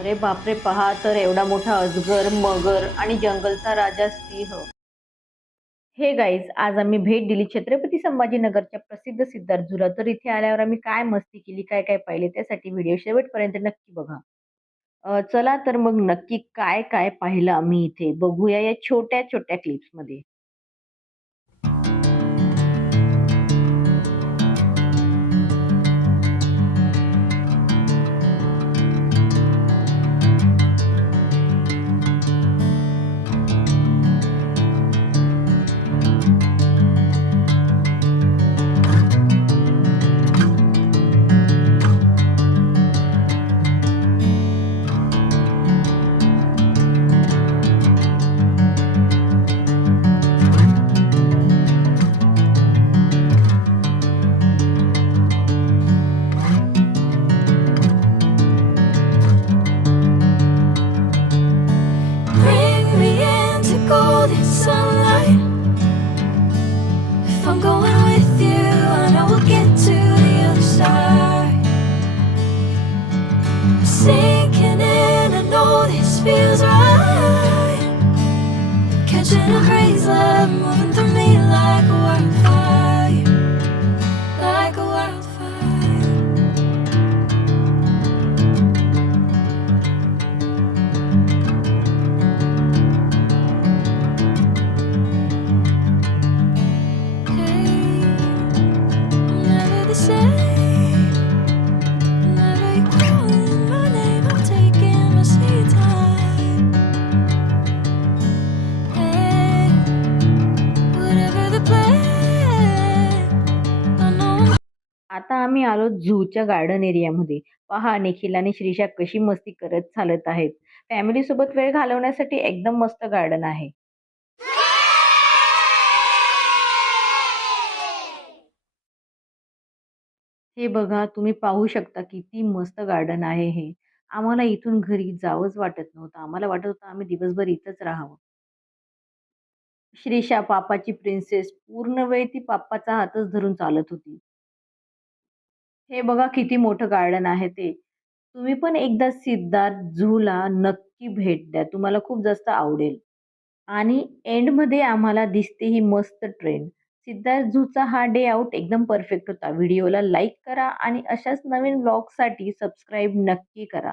अरे बापरे! पहा तर एवढा मोठा अजगर, मगर आणि जंगलचा राजा सिंह. हे गाईज, आज आम्ही भेट दिली छत्रपती संभाजीनगरच्या प्रसिद्ध सिद्धार्थ झूला. तर इथे आल्यावर आम्ही काय मस्ती केली, काय-काय पाहिले त्यासाठी व्हिडिओ शेवटपर्यंत नक्की बघा. चला तर मग नक्की काय-काय पाहिलं आम्ही इथे बघूया या छोट्या-छोट्या क्लिप्समध्ये. Bring me into golden sunlight. If I'm going with you, I know we'll get to the other side. Sinking in, I know this feels right. Catching a breeze, love moving through me like a wildfire, like a wildfire. I'm never the same. Whenever you're calling my name, I'm taking my sweet time. Hey, whatever the plan, I know I'm आता आम्ही आलो झूच्या garden एरियामध्ये. पहा निखिल आणि श्रीषा कशी मस्ती करत चालत आहेत. फॅमिलीसोबत वेळ घालवण्यासाठी एकदम मस्त गार्डन आहे. हे बघा तुम्ही पाहू शकता किती मस्त गार्डन आहे हे. आम्हाला इथून घरी जावंच वाटत नव्हतं. आम्हाला वाटत होतं आम्ही दिवसभर इथंच राहावं. श्रीषा पापाची प्रिन्सेस पूर्ण वेळ ती पापाचा हातच धरून चालत होती. हे बघा किती मोठं गार्डन आहे ते. तुम्ही पण एकदा सिद्धार्थ झूला नक्की भेट द्या. तुम्हाला खूप जास्त आवडेल. आणि एंडमध्ये आम्हाला दिसते ही मस्त ट्रेन. सिद्धार्थ झूचा हा डे आउट एकदम परफेक्ट होता. व्हिडिओला लाईक करा आणि अशाच नवीन व्लॉगसाठी सबस्क्राईब नक्की करा.